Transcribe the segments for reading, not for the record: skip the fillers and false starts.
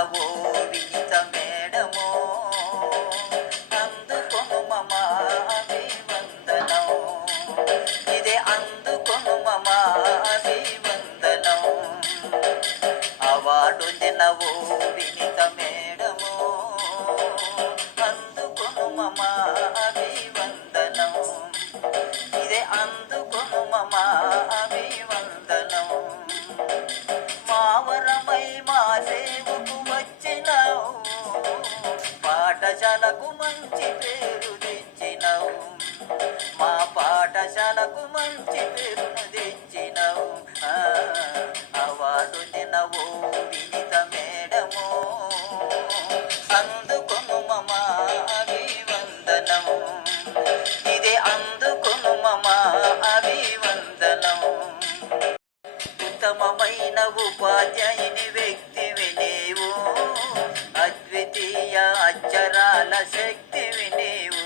ఓ వినిత మేడమో అందుకొను మమ అభివందనం. ఇదే అందుకొను మమ అభివందనం. అవార్డొందిన ఓ వినిత మేడమో అందుకొను మమ అభివందనం. ఇదే అందుకొను మమ అభివందనం. మావరమై మా సేవకు వచ్చినావు, పాఠశాలకు మంచి పేరు తెచ్చినావు. మా పాఠశాలకు మంచి పేరును తెచ్చినావు. అవార్డొందిన ఓ వినిత మేడమో అందుకొను మమ అభివందనం. ఇదే అందుకొను మమ అభివందనం. ఉత్తమమైన ఉపాధ్యాయుని వ్యక్తివి నీవు, అద్వితీయ అక్షరాల శక్తివి నీవు.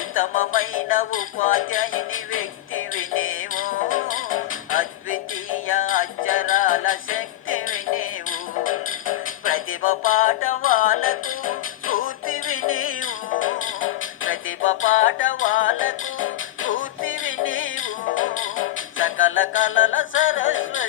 ఉత్తమమైన ఉపాధ్యాయుని వ్యక్తివి నీవు, అద్వితీయ అక్షరాల శక్తివి నీవు. ప్రతిభ పాఠవాలకు స్ఫూర్తివి నీవు, ప్రతిభ పాఠవాలకు స్ఫూర్తివి నీవు. సకల కళల సరస్వతి